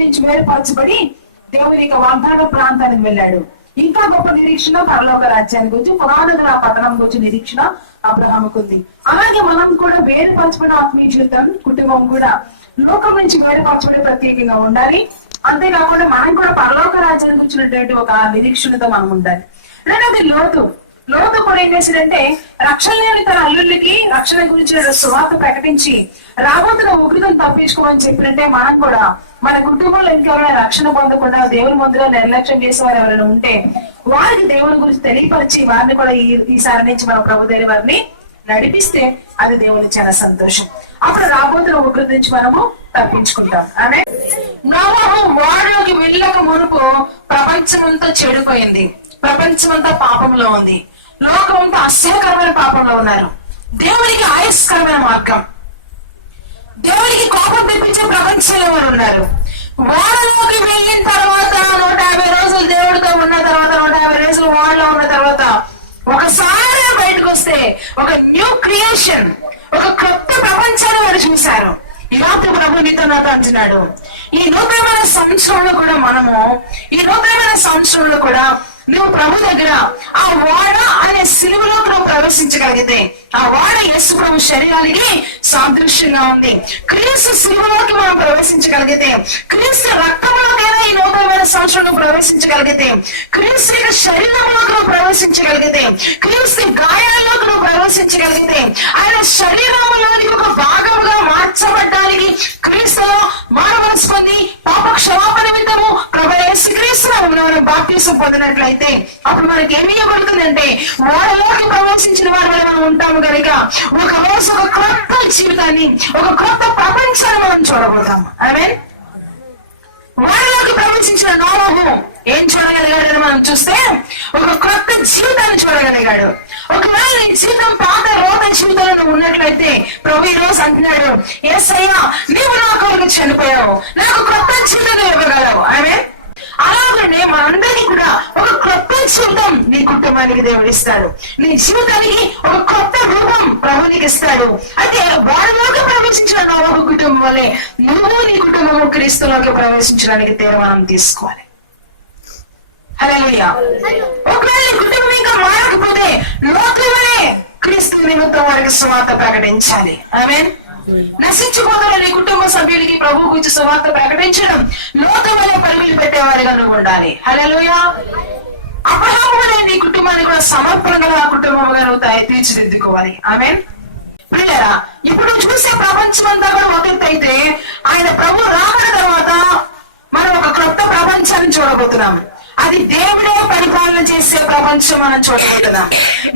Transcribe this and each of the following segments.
నుంచి వేరుపరచబడి దేవుని యొక్క వాగ్దాన ప్రాంతానికి వెళ్ళాడు. ఇంకా గొప్ప నిరీక్షణ పరలోక రాజ్యాన్ని గురించి, పురాణాల పతనం గురించి నిరీక్షణ అబ్రహాముకు ఉంది. అలాగే మనం కూడా వేరుపరచబడిన ఆత్మీయ జీవితం, కుటుంబం కూడా లోకం నుంచి వేరుపరచబడి ప్రత్యేకంగా ఉండాలి. అంతేకాకుండా మనం కూడా పరలోక రాజ్యాన్ని గురించినటువంటి ఒక నిరీక్షణతో మనం ఉండాలి. రెండోది లోతు కూడా ఏం చేశాడంటే, రక్షణ లేని తన అల్లుళ్ళకి రక్షణ గురించి సువార్త ప్రకటించి రాబోతున్న ఉగ్రతను తప్పించుకోమని చెప్పినట్టే మనం కూడా మన కుటుంబంలో ఇంకెవరైనా రక్షణ పొందకుండా దేవుని ముందుగా నిర్లక్ష్యం చేసే వారు ఎవరైనా ఉంటే వారికి దేవుని గురించి తెలియపరిచి వారిని కూడా ఈసారి నుంచి మన ప్రభు దేవుని వారిని నడిపిస్తే అది దేవుని చాలా సంతోషం. అప్పుడు రాబోతున్న ఉగ్రత నుంచి మనము తప్పించుకుంటాం. ఆమె నోవహు ఓడలోకి వెళ్ళక మునుపు ప్రపంచమంతా చెడిపోయింది, ప్రపంచమంతా పాపంలో ఉంది, లోకం అంతా అసహ్యకరమైన పాపంలో ఉన్నారు. దేవునికి ఆయస్కరమైన మార్గం, దేవునికి కోపం తెప్పించే ప్రపంచంలో వారు ఉన్నారు. ఓడలోకి వెళ్ళిన తర్వాత 150 రోజులు దేవుడితో ఉన్న తర్వాత, 150 రోజులు ఓడలో ఉన్న తర్వాత ఒకసారి బయటకు వస్తే ఒక న్యూ క్రియేషన్, ఒక కొత్త ప్రపంచాన్ని వారు చూశారు. ఈ రాత్రి ప్రభు నీతో నాతో అంటున్నాడు, ఈ నూతనమైన సంవత్సరంలో కూడా నువ్వు ప్రభు దగ్గర ఆ వాడ అనే సిలువలోకి నువ్వు ప్రవేశించగలిగితే, ఆ వాడ యేసు ప్రభు శరీరానికి సాదృశ్యంగా ఉంది. క్రీస్తు సిలువలోకి మనం ప్రవేశించగలిగితే, క్రీస్తు రక్తంలోకైనా ఈ నూతనమైన సంవత్సరంలో ప్రవేశించగలిగితే, క్రీస్తు శరీరంలోకి నువ్వు ప్రవేశించగలిగితే, క్రీస్తు గాయాల్లోకి నువ్వు ప్రవేశించగలిగితే, ఆయన శరీరంలోని ఒక భాగంగా మార్చబడ్డానికి క్రీస్తులో మానవలసి పొంది పాప క్షమాపణ నిమిత్తము ప్రభు యేసు క్రీస్తు మనం బాప్తిసం పొందినట్లయితే అప్పుడు మనకి ఏమి ఇవ్వబడుతుందంటే, వారిలోకి ప్రవేశించిన వారి వల్ల మనం ఉంటాము కనుక ఒక రోజు ఒక కొత్త జీవితాన్ని, ఒక కొత్త ప్రపంచాన్ని మనం చూడబోతాం. ఆమేన్. వారిలోకి ప్రవేశించిన నోవహు ఏం చూడగలిగాడని మనం చూస్తే ఒక కొత్త జీవితాన్ని చూడగలిగాడు. ఒకవేళ నీ జీవితం పాత రోత జీవితంలో ఉన్నట్లయితే ప్రభు ఈ రోజు అంటున్నాడు, యేసయ్యా నీవు నా కొరకు చనిపోయావు, నాకు కొత్త జీవితం ఇవ్వగలవు. ఆమేన్. అలాగనే మనందరికీ కూడా ఒక కొత్త జీవితం నీ కుటుంబానికి దేవుడు ఇస్తాడు, నీ జీవితానికి ఒక కొత్త రూపం ప్రభునికి ఇస్తాడు. అయితే వారిలోకి ప్రవేశించిన నోవహు కుటుంబం వల్లే నువ్వు నీ కుటుంబము క్రీస్తులోకి ప్రవేశించడానికి తీర్మానం తీసుకోవాలి. హల్లెలూయా. ఒకవేళ నీ కుటుంబం ఇంకా మారకపోతే లోకమే క్రీస్తు నిమిత్తం వారికి సువార్త ప్రకటించాలి. ఆమేన్. నశించిపోతున్న నీ కుటుంబ సభ్యులకి ప్రభు గురించి సువార్త ప్రకటించడం, లోకమనే పరుగులు పెట్టేవారిగా నువ్వు ఉండాలి. హల్లెలూయా. అబ్రహాము వలె నీ కుటుంబాన్ని కూడా సమర్పణగా ఆ కుటుంబంగా నువ్వు తీర్చిదిద్దుకోవాలి. ఆమేన్. ప్రియులారా, ఇప్పుడు చూసే ప్రపంచం అంతా కూడా ఒక ఎత్తు అయితే, ఆయన ప్రభు రాకడ తర్వాత మనం ఒక కొత్త ప్రపంచాన్ని చూడబోతున్నాం. అది దేవుడే పరిపాలన చేసే ప్రపంచం మనం చూడబోతున్నాం.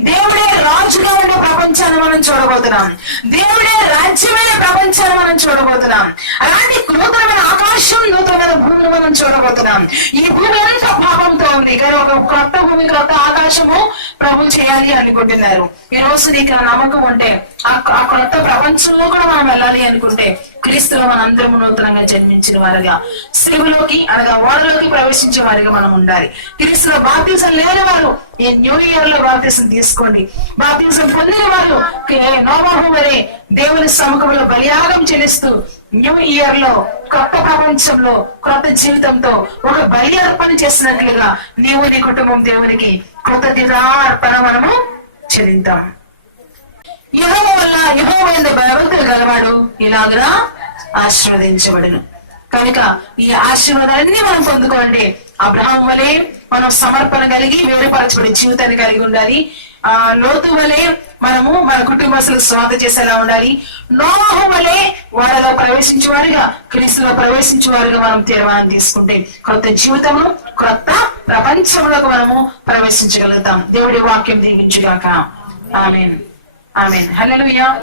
దేవుడే రాజుగా ఉండే ప్రపంచాన్ని మనం చూడబోతున్నాం. దేవుడే రాజ్యమైన ప్రపంచాన్ని మనం చూడబోతున్నాం. అలాంటి నూతనమైన ఆకాశం, నూతనమైన భూమిని మనం చూడబోతున్నాం. ఈ భూమి అంతా పాపంతో ఉంది, కానీ ఒక కొత్త భూమి, కొత్త ఆకాశము ప్రభు చేయాలి అనుకుంటున్నారు. ఈ రోజు నీకు నమ్మకం ఉంటే ఆ కొత్త ప్రపంచంలో కూడా మనం వెళ్ళాలి అనుకుంటే, క్రీస్తులో మనందరము నూతనంగా జన్మించిన వారుగా, సిలువలోకి అనగా ఓడలోకి ప్రవేశించే వారిగా మనం ఉండాలి. క్రీస్తులో బాప్తిజం లేని వారు ఈ న్యూ ఇయర్ లో బాప్తిజం తీసుకోండి. బాప్తిజం పొందిన వారు నోవహు వలె దేవుని సముఖంలో బలియాగం చెల్లిస్తూ న్యూ ఇయర్ లో కొత్త ప్రపంచంలో కొత్త జీవితంతో ఒక బలి అర్పణ చేసినట్లుగా నీవు నీ కుటుంబం దేవునికి కృతజ్ఞతార్పణ మనము చెల్లిద్దాం. యెహోవా వల్ల యెహోవా యందు భయభక్తులు గలవాడు ఇలాగునా ఆశీర్వదించబడును. కనుక ఈ ఆశీర్వాదాలన్నీ మనం పొందుకోవాలంటే అబ్రహాము వలె మనం సమర్పణ కలిగి వేరుపరచబడి జీవితాన్ని కలిగి ఉండాలి. లోతు వలె మనము మన కుటుంబస్తులకు స్వాగతం చేసేలా ఉండాలి. నోవహు వలె వారిలో ప్రవేశించేవారుగా, క్రీస్తులో ప్రవేశించేవారుగా మనం తీర్మానం తీసుకుంటే కొత్త జీవితంలో, కొత్త ప్రపంచంలోకి మనము ప్రవేశించగలుగుతాం. దేవుడి వాక్యం దీవించుగాక. ఆమేన్. ఆమేన్. హల్లెలూయా.